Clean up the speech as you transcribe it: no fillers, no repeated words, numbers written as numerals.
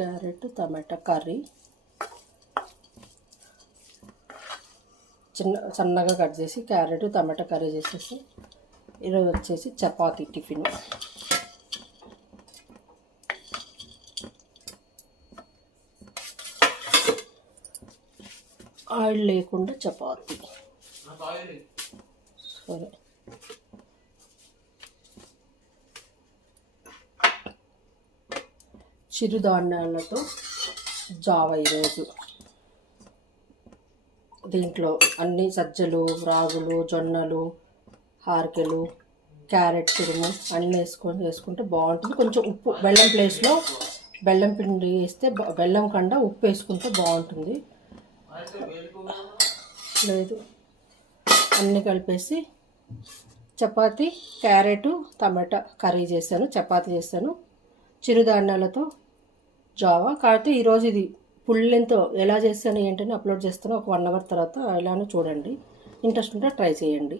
Carrot టమాటా curry సన్నగా cut చేసి carrot టమాటా curry చేసేసి ఈరోజు వచ్చేసి చపాతీ టిఫిన్. ఆయిల్ లేకుండా చపాతీ. సరే, చిరుధాన్యాలతో జావ ఈరోజు. దీంట్లో అన్ని సజ్జలు, రాగులు, జొన్నలు, హార్కెలు, క్యారెట్ తురుము అన్నీ వేసుకుంటే బాగుంటుంది. కొంచెం ఉప్పు, బెల్లం ప్లేస్లో బెల్లం పిండి వేస్తే, బెల్లం కన్నా ఉప్పు వేసుకుంటే బాగుంటుంది. లేదు, అన్నీ కలిపేసి చపాతీ, క్యారెట్ టమాటా కర్రీ చేశాను, చపాతీ చేశాను, చిరుధాన్యాలతో జావా. కాకపోతే ఈరోజు ఇది ఫుల్ లెంత్ ఎలా చేస్తాను ఏంటని అప్లోడ్ చేస్తాను. ఒక 1 అవర్ తర్వాత ఎలానో చూడండి. ఇంట్రెస్ట్ ఉంటే ట్రై చేయండి.